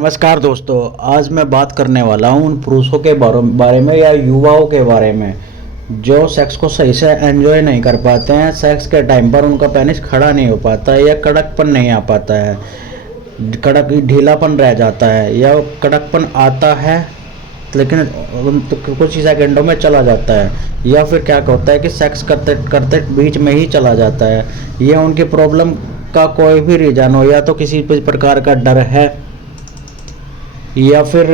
नमस्कार दोस्तों, आज मैं बात करने वाला हूँ उन पुरुषों के बारे में या युवाओं के बारे में जो सेक्स को सही से एंजॉय नहीं कर पाते हैं। सेक्स के टाइम पर उनका पेनिस खड़ा नहीं हो पाता है या कड़कपन नहीं आ पाता है, कड़क ढीलापन रह जाता है या कड़कपन आता है लेकिन तो कुछ ही सेकंडों में चला जाता है, या फिर क्या होता है कि सेक्स करते करते बीच में ही चला जाता है। ये उनकी प्रॉब्लम का कोई भी रीज़न हो, या तो किसी भी प्रकार का डर है या फिर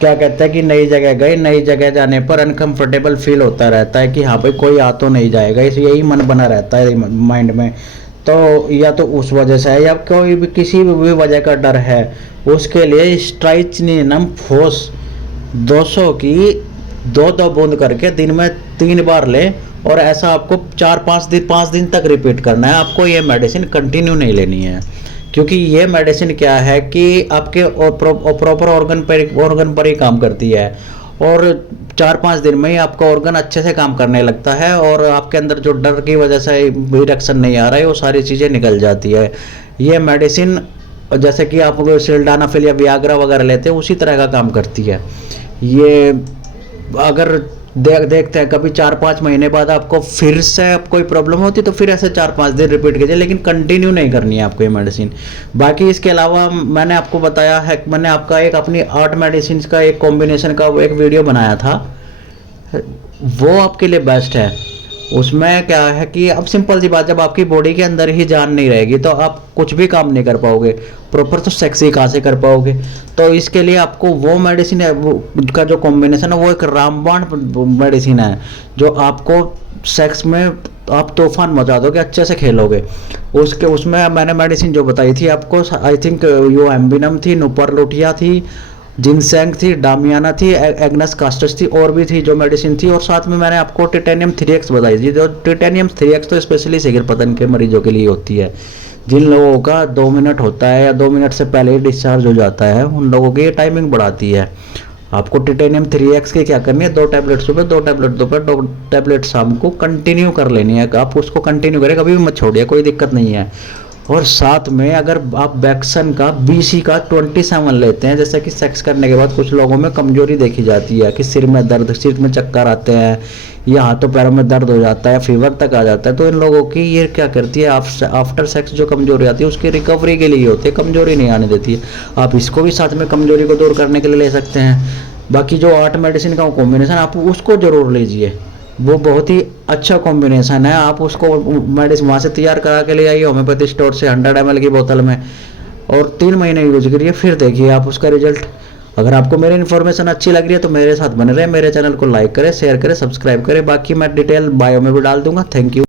क्या कहते हैं कि नई जगह गए, नई जगह जाने पर अनकंफर्टेबल फील होता रहता है कि हाँ भाई कोई आ तो नहीं जाएगा, इस यही मन बना रहता है माइंड में। तो या तो उस वजह से है या कोई भी किसी भी वजह का डर है, उसके लिए स्ट्राइचनिनम फोस 200 की 2-2 बूंद करके दिन में 3 बार लें, और ऐसा आपको 5 दिन तक रिपीट करना है। आपको ये मेडिसिन कंटिन्यू नहीं लेनी है, क्योंकि ये मेडिसिन क्या है कि आपके प्रॉपर ऑर्गन पर ही काम करती है, और 4-5 दिन में ही आपका ऑर्गन अच्छे से काम करने लगता है, और आपके अंदर जो डर की वजह से रिएक्शन नहीं आ रहा है वो सारी चीज़ें निकल जाती है। ये मेडिसिन जैसे कि आप सिल्डेनाफिल या वियाग्रा वगैरह लेते हैं उसी तरह का काम करती है। ये अगर देखते हैं कभी 4-5 महीने बाद आपको फिर से कोई प्रॉब्लम होती तो फिर ऐसे 4-5 दिन रिपीट कीजिए, लेकिन कंटिन्यू नहीं करनी है आपको ये मेडिसिन। बाकी इसके अलावा मैंने आपको बताया है, मैंने आपका एक अपनी 8 मेडिसिन का एक कॉम्बिनेशन का एक वीडियो बनाया था, वो आपके लिए बेस्ट है। उसमें क्या है कि अब सिंपल सी बात, जब आपकी बॉडी के अंदर ही जान नहीं रहेगी तो आप कुछ भी काम नहीं कर पाओगे प्रॉपर, तो सेक्स ही कहाँ से कर पाओगे। तो इसके लिए आपको वो मेडिसिन है, वो का जो कॉम्बिनेशन है वो एक रामबाण मेडिसिन है, जो आपको सेक्स में आप तूफान मचा दोगे, अच्छे से खेलोगे। उसमें मैंने मेडिसिन जो बताई थी आपको, आई थिंक यो एम्बिनम थी, नुपरलुटिया थी, जिनसेंग थी, डामियाना थी, एग्नस कास्टस थी, और भी थी जो मेडिसिन थी। और साथ में मैंने आपको टिटेनियम 3x बताई थी। जो टिटेनियम 3x तो स्पेशली शीघ्र पतन के मरीजों के लिए होती है, जिन लोगों का 2 मिनट होता है या 2 मिनट से पहले ही डिस्चार्ज हो जाता है, उन लोगों की ये टाइमिंग बढ़ाती है। आपको टिटेनियम 3x की क्या करनी है, 2 टैबलेट सुबह, 2 टैबलेट दोपहर, 2 टैबलेट शाम को कंटिन्यू कर लेनी है। आप उसको कंटिन्यू करें, कभी भी मत छोड़िए, कोई दिक्कत नहीं है। और साथ में अगर आप वैक्सन का BC का 27 लेते हैं, जैसे कि सेक्स करने के बाद कुछ लोगों में कमजोरी देखी जाती है कि सिर में दर्द, सिर में चक्कर आते हैं या हाथों पैरों में दर्द हो जाता है, फीवर तक आ जाता है, तो इन लोगों की ये क्या करती है, आफ्टर सेक्स जो कमजोरी आती है उसकी रिकवरी के लिए होती है, कमजोरी नहीं आने देती है। आप इसको भी साथ में कमजोरी को दूर करने के लिए ले सकते हैं। बाकी जो 8 मेडिसिन का कॉम्बिनेशन आप उसको जरूर लीजिए, वो बहुत ही अच्छा कॉम्बिनेशन है। आप उसको मेडिसिन वहाँ से तैयार करा के ले आइए होम्योपैथी स्टोर से 100 ml की बोतल में, और 3 महीने यूज करिए, फिर देखिए आप उसका रिजल्ट। अगर आपको मेरी इन्फॉर्मेशन अच्छी लग रही है तो मेरे साथ बने रहे, मेरे चैनल को लाइक करें, शेयर करें, सब्सक्राइब करें। बाकी मैं डिटेल बायो में भी डाल दूंगा। Thank you.